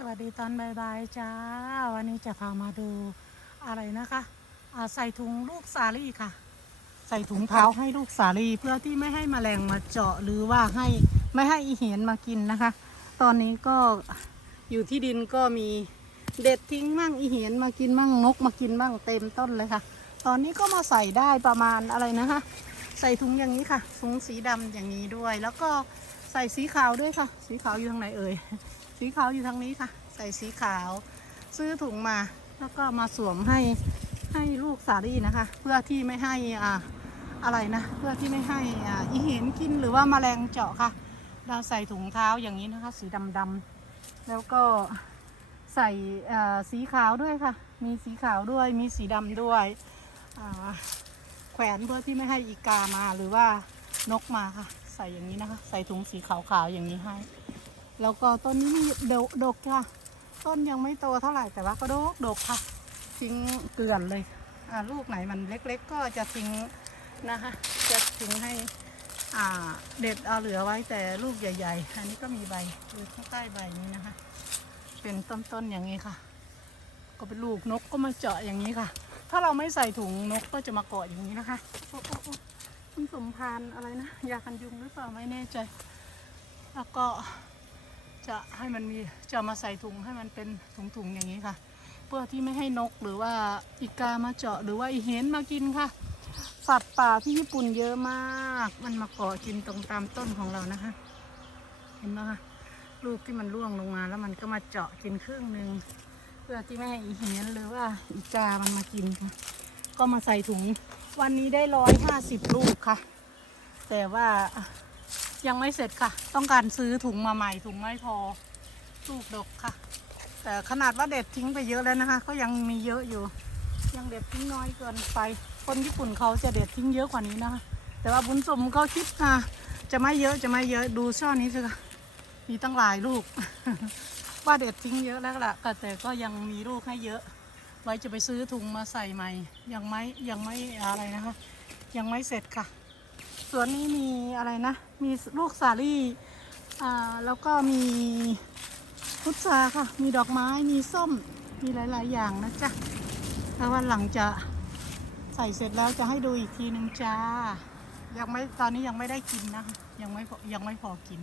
สวัสดีตอนบ่ายๆจ้า วันนี้จะพามาดูอะไรนะคะอาใส่ถุงลูกสาลี่ค่ะ ใส่ถุงเท้าให้ลูกสาลี่เพื่อที่ไม่ให้แมลงมาเจาะหรือว่าให้ไม่ให้อีเห็นมากินนะคะ ตอนนี้ก็อยู่ที่ดินก็มีเด็ดทิ้งมั่งอีเห็นมากินมั่งนกมากินมั่งเต็มต้นเลยค่ะ ตอนนี้ก็มาใส่ได้ประมาณอะไรนะคะ ใส่ถุงอย่างนี้ค่ะถุงสีดำอย่างนี้ด้วย แล้วก็ใส่สีขาวด้วยค่ะ สีขาวอยู่ทางไหนเอ่ย สีขาวอยู่ทางนี้ค่ะ ใส่สีขาว ซื้อถุงมา แล้วก็มาสวมให้ให้ลูกสาลี่นะคะ เพื่อที่ไม่ให้อ่าอะไรนะ เพื่อที่ไม่ให้อ่าอีเห็นกินหรือว่าแมลงเจาะค่ะ เราใส่ถุงเท้าอย่างนี้นะคะ สีดำๆแล้วก็ใส่สีขาวด้วยค่ะ มีสีขาวด้วย มีสีดำด้วยแขวนเพื่อที่ไม่ให้อีกามาหรือว่านกมาค่ะ ใส่อย่างนี้นะคะ ใส่ถุงสีขาวๆอย่างนี้ให้ แล้วก็ต้นนี้มีดกดกค่ะ ต้นยังไม่โตเท่าไหร่แต่ว่าก็ดกดกค่ะ ทิ้งเกลื่อนเลย อ่าลูกไหนมันเล็กๆ ก็จะทิ้งนะคะ จะทิ้งให้อ่าเด็ดเอาเหลือไว้แต่ลูกใหญ่ ๆ อันนี้ก็มีใบอยู่ข้างใต้ใบนี้นะคะ เป็นต้นๆอย่างนี้ค่ะ ก็เป็นลูกนกก็มาเจาะอย่างนี้ค่ะ ถ้าเราไม่ใส่ถุงนกก็จะมาเกาะอย่างนี้นะคะคุณสมพานอะไรนะยากันยุงหรือเปล่าไม่แน่ใจ แล้วก็ จะให้มันมีจะมาใส่ถุงให้มันเป็นถุงๆอย่างนี้ค่ะ เพื่อที่ไม่ให้นกหรือว่าอีกามาเจาะหรือว่าอีเห็นมากินค่ะ สัตว์ป่าที่ญี่ปุ่นเยอะมาก มันมาเกาะกินตรงตามต้นของเรานะคะ เห็นไหมคะลูกที่มันร่วงลงมาแล้วมันก็มาเจาะกินครึ่งหนึ่งเพื่อที่ไม่ให้อีเห็นหรือว่าอีกามันมากินค่ะ ก็มาใส่ถุงวันนี้ได้ร้อยห้าสิบลูกค่ะ แต่ว่า ยังไม่เสร็จค่ะ ต้องการซื้อถุงมาใหม่ถุงไม่พอลูกดกค่ะ แต่ขนาดว่าเด็ดทิ้งไปเยอะแล้วนะคะ ก็ยังมีเยอะอยู่ ยังเด็ดทิ้งน้อยเกินไป คนญี่ปุ่นเขาจะเด็ดทิ้งเยอะกว่านี้นะคะแต่ว่าบุญสมเขาคิดค่ะจะไม่เยอะจะไม่เยอะดูช่อนี้สิคะมีตั้งหลายลูก ว่าเด็ดทิ้งเยอะแล้วล่ะก็แต่ก็ยังมีลูกให้เยอะ ไว้จะไปซื้อถุงมาใส่ใหม่ ยังไม่ยังไม่อะไรนะคะ ยังไม่เสร็จค่ะ สวนนี้มีอะไรนะ มีลูกสาลี่อ่าแล้วก็มีพุทราค่ะ มีดอกไม้มีส้มมีหลาย ๆ อย่างนะจ๊ะถ้าวันหลังจะใส่เสร็จแล้วจะให้ดูอีกทีหนึ่งจ้ายังไม่ตอนนี้ยังไม่ได้กินนะคะยังไม่ยังไม่พอกิน